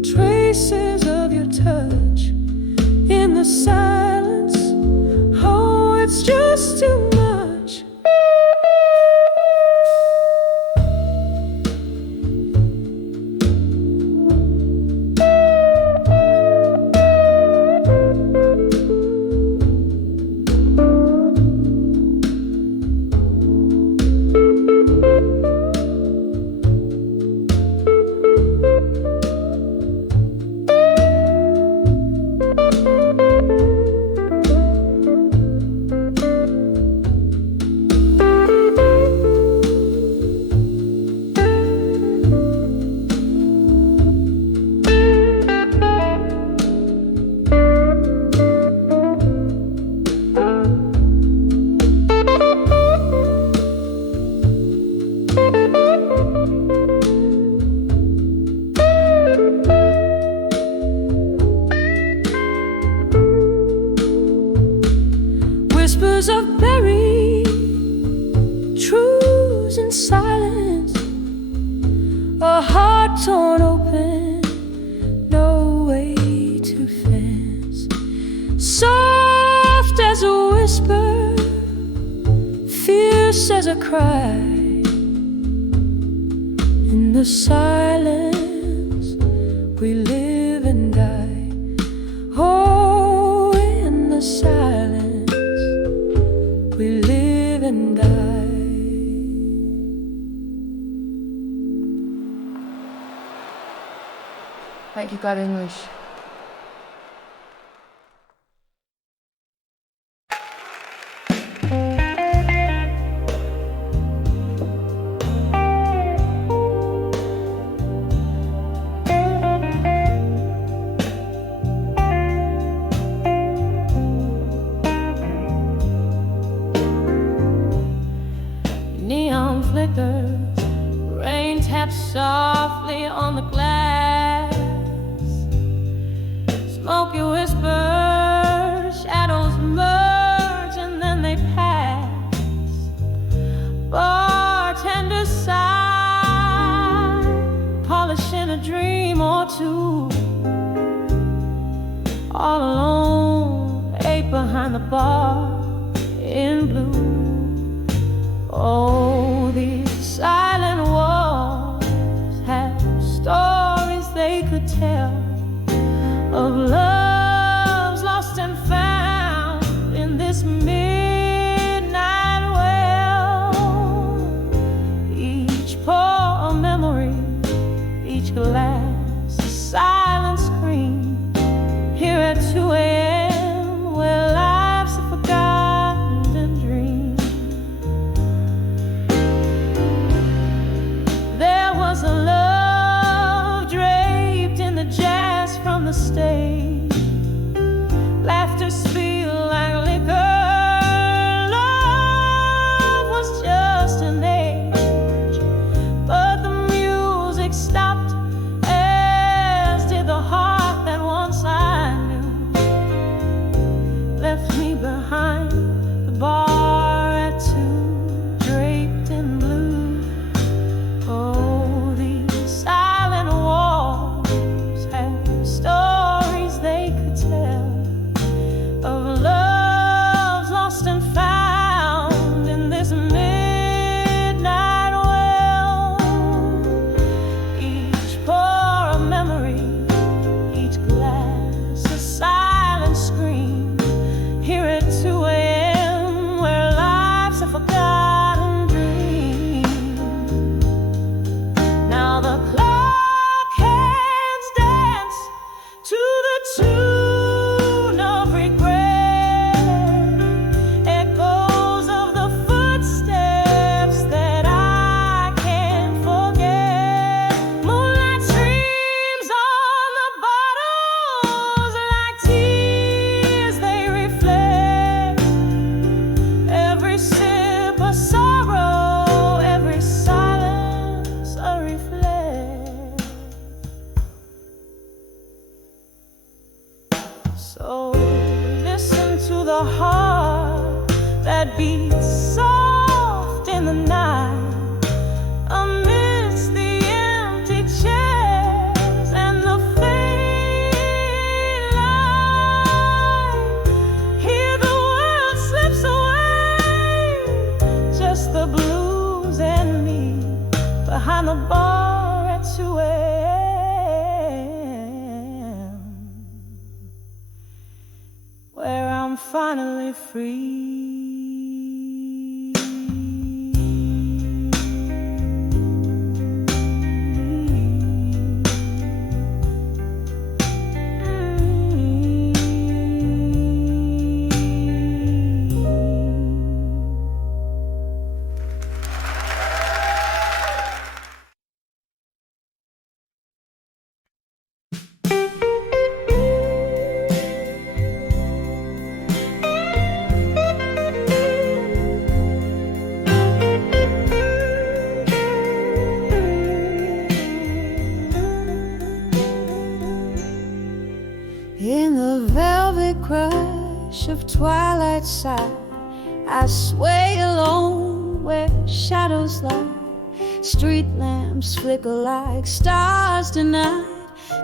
traces of your touch in the silence. Oh, it's just too much. Whispers of buried truths and silence, a heart torn open, no way to fence. Soft as a whisper, fierce as a cry, in the silence we live and die. Oh, in the silence we live and die. Like you got English. Neon flickers, rain taps softly on the glass. Smoky whispers, shadows merge and then they pass. Bartender sigh, polishing a dream or two. All alone, eight behind the bar in blue. Oh, these silent walls have stories they could tell of loves lost and found in this midnight well. Each pour a memory, each glass a silent scream. Here at 2 a.m. where lives are forgotten and dreamed. There was a love draped in the jazz from the stage. Laughter spilled like liquor. Love was just an age, but the music stopped, as did the heart that once I knew. Left me behind the bar at 2, draped in blue. Oh, these silent walls have stories they could tell of loves lost and found in this midnight well. Each pour a memory, each glass a silent scream. Here at 2 a.m. where life's a forgotten dream. Now the clock hands dance to the tune of regret. Echoes of the footsteps that I can't forget. Moonlight streams on the bottles like tears they reflect. Every sip a sorrow, every silence a reflect. So listen to the heart that beats soft in the night, amidst the empty chairs and the faint light. Here the world slips away, just the blues and me behind the bar at 2 a.m. where I'm finally free. In the velvet crush of twilight side, I sway alone where shadows lie. Street lamps flicker like stars tonight.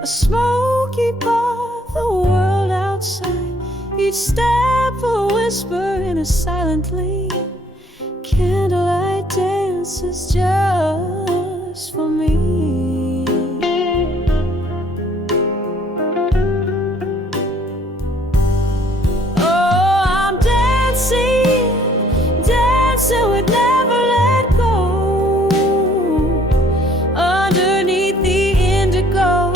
A smoky bar, the world outside. Each step a whisper in a silent lead. Candlelight dances just for me. Oh, I'm dancing, dancing with never let go. Underneath the indigo,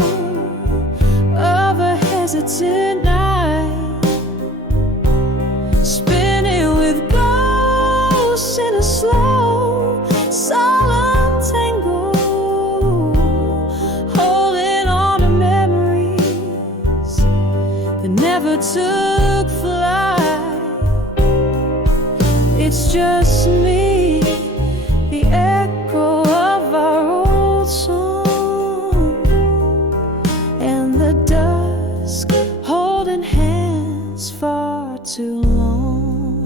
took flight. It's just me, the echo of our old song, and the dusk holding hands far too long.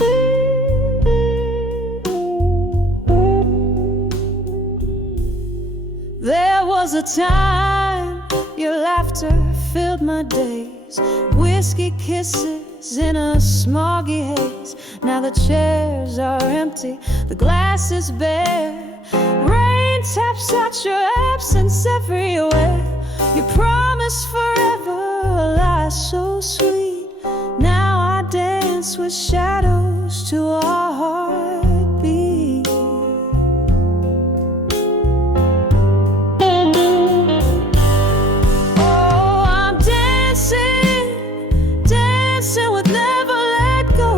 There was a time your laughter filled my days, whiskey kisses in a smoky haze. Now the chairs are empty, the glass is bare. Rain taps out your absence everywhere. You promised forever, a lie so sweet. Now I dance with shadows to our heartbeat. Oh, I'm dancing, dancing with never let go,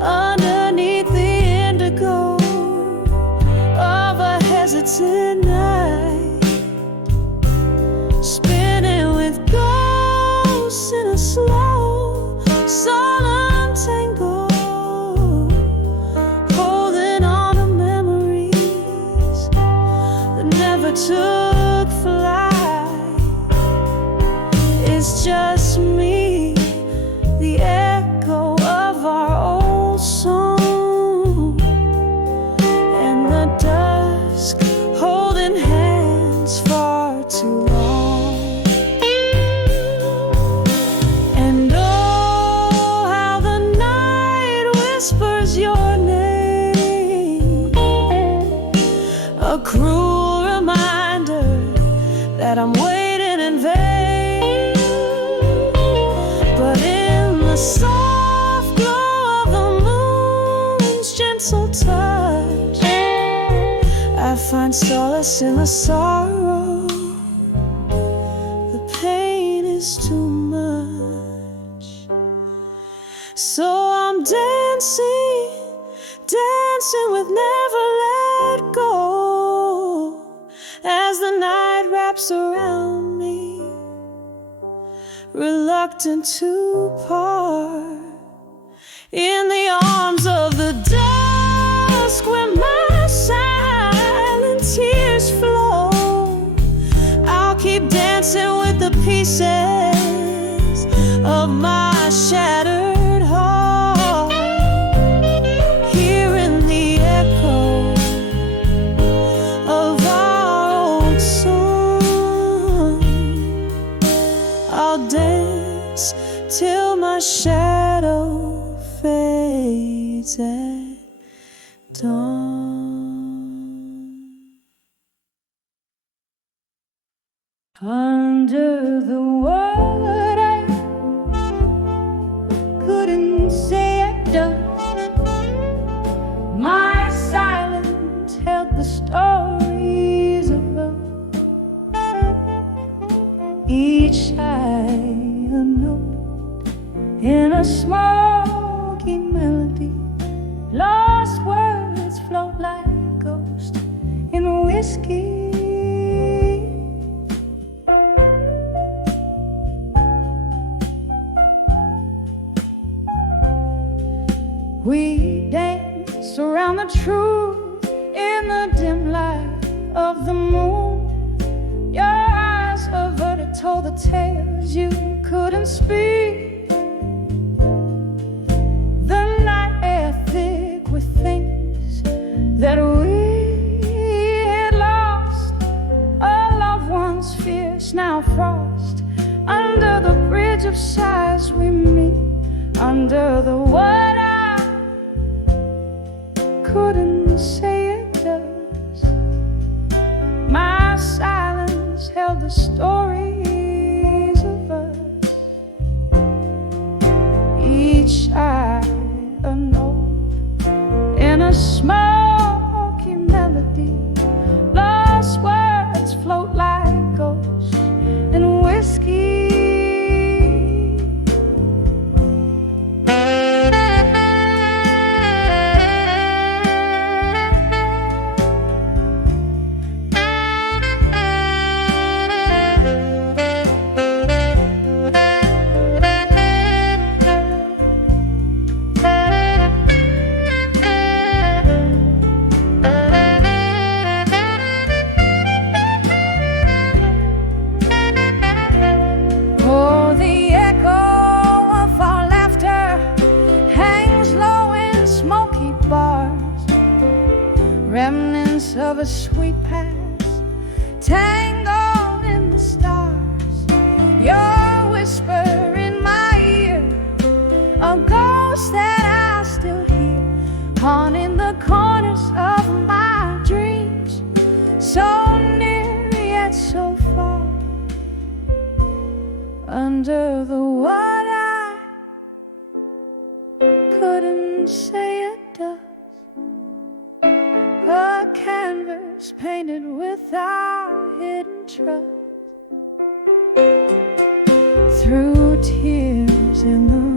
underneath the indigo of a hesitant night, spinning with ghosts in a slow, solemn tango, holding on to memories that never took flight. It's just me, the echo of our old song, and the dusk holding hands far too long. And oh, how the night whispers your name, a cruel reminder that I'm waiting in vain. But in the soft glow of the moon's gentle touch, I find solace in the sorrow. The pain is too much. So I'm dancing, dancing with never let go, as the night wraps around me, reluctant to part. In the arms of the dusk, where my silent tears flow, I'll keep dancing with the pieces of my shattered heart, hearing the echo of our old song. I'll dance till my shadow fades at dawn. Under the word I couldn't say it does, my silence held the stories of us, each eye a note in a smoky melody. Lost words float like ghosts in whiskey. We dance around the truth in the dim light of the moon. Your eyes averted told the tales you couldn't speak. The night air thick with things that we had lost. A loved one's fierce, now frost. Under the bridge of sighs we meet, under the word couldn't say it does. My silence held the stories of us, each eye a note in a smoky melody. Lost words float like ghosts in whiskey. of a sweet past, tangled in the stars. Your whisper in my ear, a ghost that I still hear, haunting the corners of my dreams. So near yet so far, under the what I couldn't say it does. A canvas painted with our hidden trust. Through tears in the